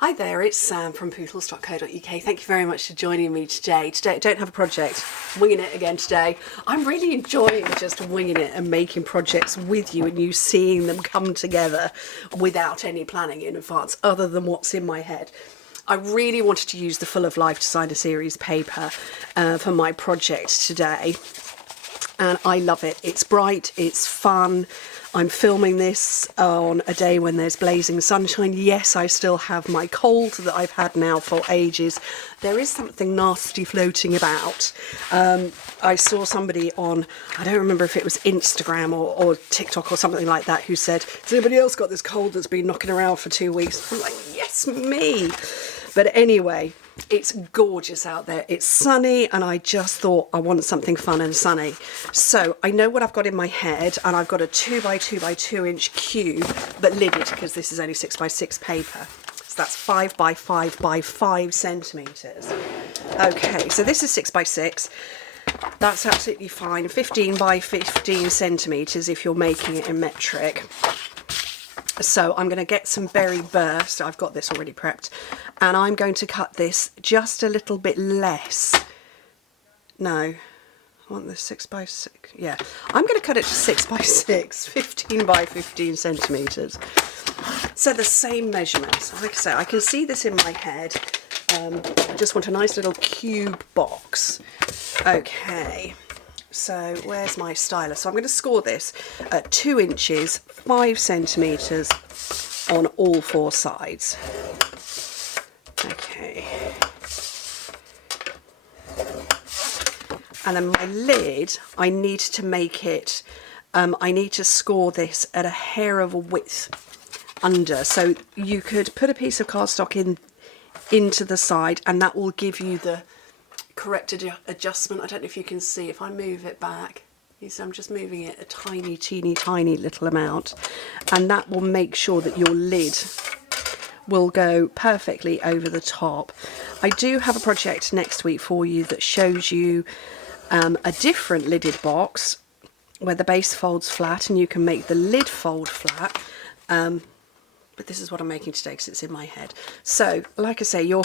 Hi there, it's Sam from Pootles.co.uk. Thank you very much for joining me today. Today I don't have a project, winging it again today. I'm really enjoying just winging it and making projects with you and you seeing them come together without any planning in advance other than what's in my head. I really wanted to use the Full of Life Designer Series paper for my project today. And I love it. It's bright, it's fun. I'm filming this on a day when there's blazing sunshine. Yes, I still have my cold that I've had now for ages. There is something nasty floating about. I saw somebody on, I don't remember if it was Instagram or TikTok or something like that, who said, has anybody else got this cold that's been knocking around for 2 weeks? I'm like, yes, me. But anyway, it's gorgeous out there. It's sunny and I just thought I want something fun and sunny. So I know what I've got in my head, and I've got a 2 by 2 by 2 inch cube, but lidded because this is only 6 by 6 paper. So that's 5 by 5 by 5 centimetres. Okay, so this is 6 by 6. That's absolutely fine. 15 by 15 centimetres if you're making it in metric. So I'm going to get some berry burst. I've got this already prepped, and I'm going to cut this just a little bit less. No, I want this 6 by 6. Yeah, I'm going to cut it to 6 by 6, 15 by 15 centimetres. So the same measurements. Like I say, I can see this in my head. I just want a nice little cube box. Okay. So where's my stylus? So I'm going to score this at 2 inches, 5 centimetres on all 4 sides. Okay. And then my lid, I need to make it, I need to score this at a hair of a width under. So you could put a piece of cardstock into the side, and that will give you the correct adjustment. I don't know if you can see if I move it back. You see, I'm just moving it a tiny, tiny little amount, and that will make sure that your lid will go perfectly over the top. I do have a project next week for you that shows you a different lidded box where the base folds flat and you can make the lid fold flat. But this is what I'm making today because it's in my head. So, like I say, you're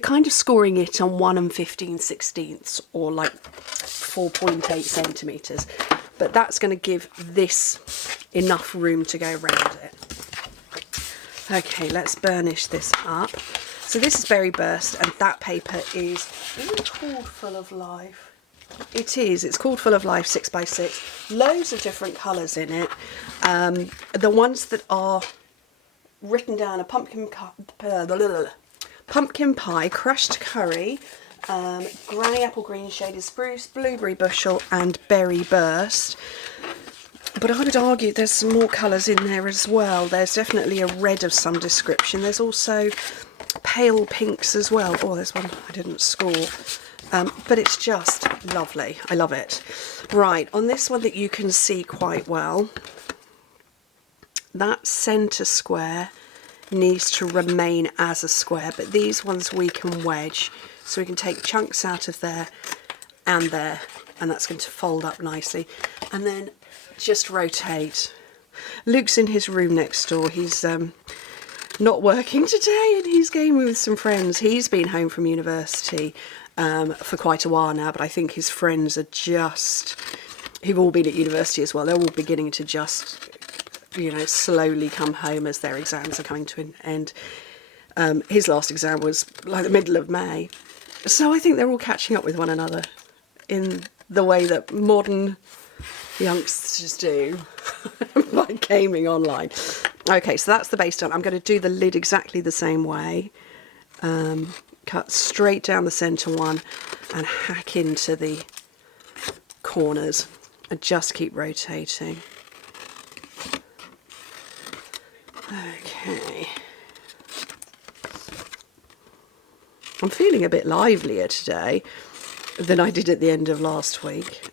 kind of scoring it on 1 15/16 or like 4.8 centimetres. But that's going to give this enough room to go around it. Okay, let's burnish this up. So this is Berry Burst, and that paper is it called Full of Life? It is. It's called Full of Life 6 by 6. Loads of different colours in it. The ones that are written down are pumpkin pie, crushed curry, granny apple green shaded spruce, blueberry bushel and berry burst. But I would argue there's some more colours in there as well. There's definitely a red of some description. There's also pale pinks as well. Oh, there's one I didn't score. But it's just lovely. I love it. Right, on this one that you can see quite well, that centre square needs to remain as a square, but these ones we can wedge, so we can take chunks out of there, and that's going to fold up nicely, and then just rotate. Luke's in his room next door. He's not working today, and he's gaming with some friends. He's been home from university for quite a while now, but I think his friends are who've all been at university as well, they're all beginning to just, slowly come home as their exams are coming to an end. His last exam was like the middle of May. So I think they're all catching up with one another in the way that modern youngsters do, like gaming online. Okay, so that's the base done. I'm going to do the lid exactly the same way. Cut straight down the centre one and hack into the corners and just keep rotating. Okay. I'm feeling a bit livelier today than I did at the end of last week.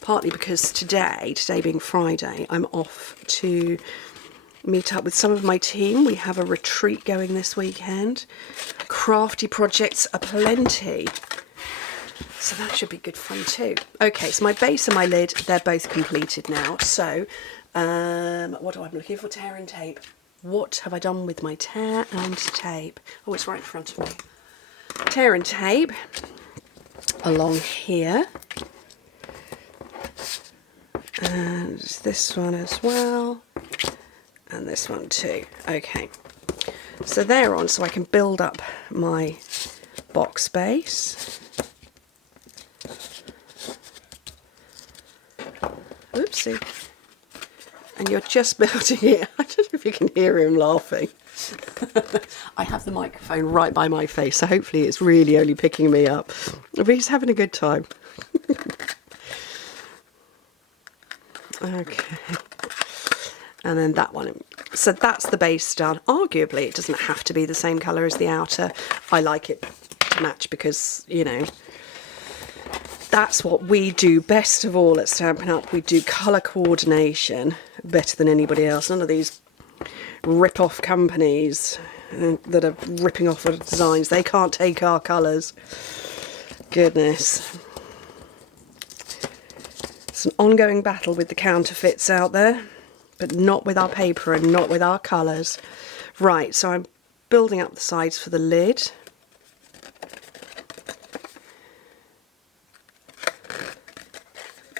Partly because today being Friday, I'm off to meet up with some of my team. We have a retreat going this weekend. Crafty projects aplenty. So that should be good fun too. Okay, so my base and my lid, they're both completed now. So what am I looking for? Tearing tape. what have I done with my tear and tape? Oh, it's right in front of me. Tear and tape along here. And this one as well. And this one too. Okay. So they're on, so I can build up my box base. Oopsie. And you're just building it. I don't know if you can hear him laughing. I have the microphone right by my face, so hopefully it's really only picking me up. But he's having a good time. Okay. And then that one. So that's the base done. Arguably, it doesn't have to be the same colour as the outer. I like it to match because, you know, that's what we do best of all at Stampin' Up. We do colour coordination better than anybody else. None of these rip-off companies that are ripping off our designs, they can't take our colours. Goodness. It's an ongoing battle with the counterfeits out there, but not with our paper and not with our colours. Right, so I'm building up the sides for the lid.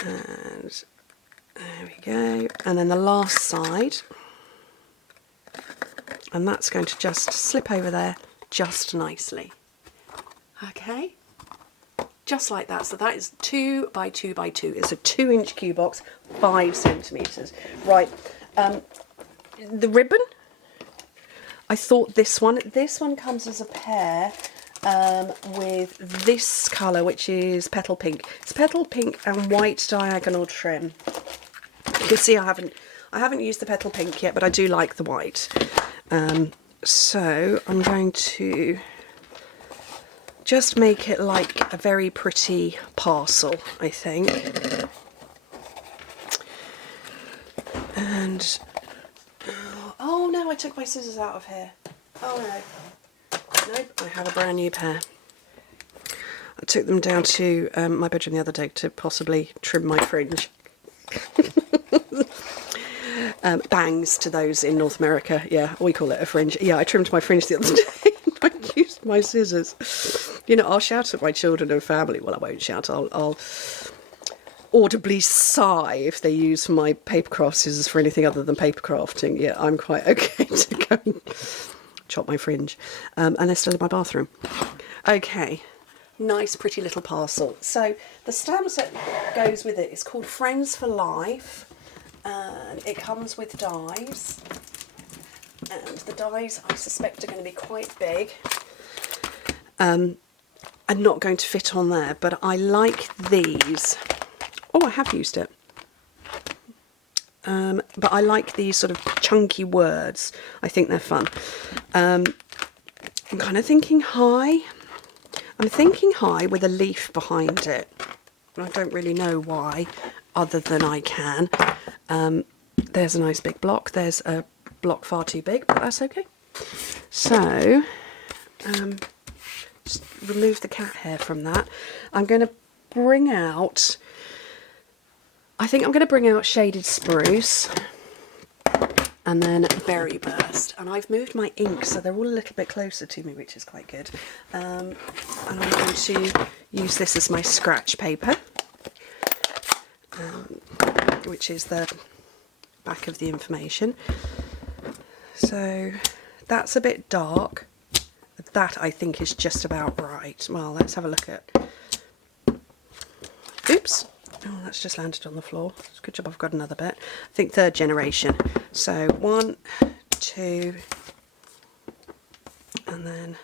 And there we go. And then the last side. And that's going to just slip over there just nicely. Okay, just like that. So that is 2 by 2 by 2. It's a 2-inch cue box, 5 centimetres. Right, the ribbon, I thought this one comes as a pair with this colour, which is petal pink. It's petal pink and white diagonal trim. You can see I haven't used the petal pink yet, but I do like the white. So I'm going to just make it like a very pretty parcel, I think. And oh no, I took my scissors out of here. Oh no. Nope, I have a brand new pair. I took them down to my bedroom the other day to possibly trim my fringe. Bangs to those in North America, yeah, we call it a fringe. Yeah, I trimmed my fringe the other day and I used my scissors. You know, I'll shout at my children and family. Well, I won't shout, I'll audibly sigh if they use my Papercraft scissors for anything other than paper crafting. Yeah, I'm quite okay to go and chop my fringe. And they're still in my bathroom. Okay, nice pretty little parcel. So the stamp set goes with it. It's called Friends for Life. And it comes with dies, and the dies I suspect are going to be quite big and not going to fit on there, but I like these. Oh, I have used it. But I like these sort of chunky words. I think they're fun. I'm kind of thinking high. I'm thinking high with a leaf behind it. I don't really know why, other than I can. There's a nice big block. There's a block far too big, but that's okay. So, just remove the cat hair from that. I'm going to bring out, I think I'm going to bring out Shaded Spruce and then Berry Burst. And I've moved my ink so they're all a little bit closer to me, which is quite good. And I'm going to use this as my scratch paper. Which is the back of the information. So that's a bit dark. That I think is just about right. Well, let's have a look at. Oops. Oh, that's just landed on the floor. It's a good job I've got another bit. I think 3rd generation. So 1, 2, and then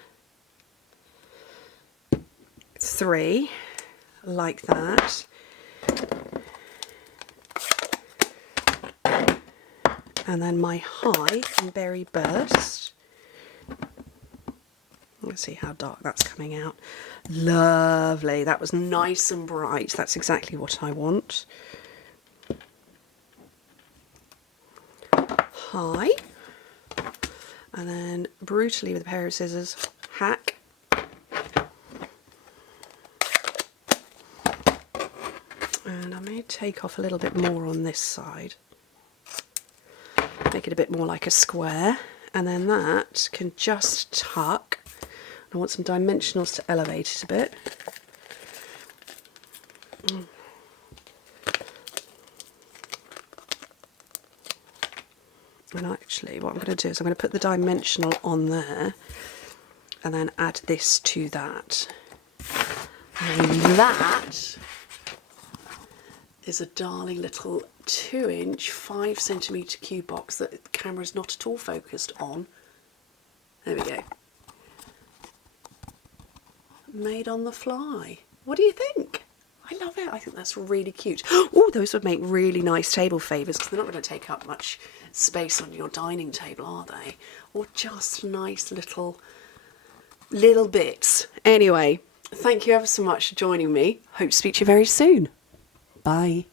3, like that. And then my high and Berry Burst. Let's see how dark that's coming out. Lovely. That was nice and bright. That's exactly what I want. High. And then brutally with a pair of scissors, hack. And I may take off a little bit more on this side. Make it a bit more like a square. and then that can just tuck. I want some dimensionals to elevate it a bit. And actually what I'm going to do is I'm going to put the dimensional on there and then add this to that. And that is a darling little 2-inch 5cm cube box that the camera is not at all focused on. There we go. Made on the fly. What do you think? I love it. I think that's really cute. Oh, those would make really nice table favours because they're not going to take up much space on your dining table, are they? Or just nice little bits. Anyway, thank you ever so much for joining me. Hope to speak to you very soon. Bye.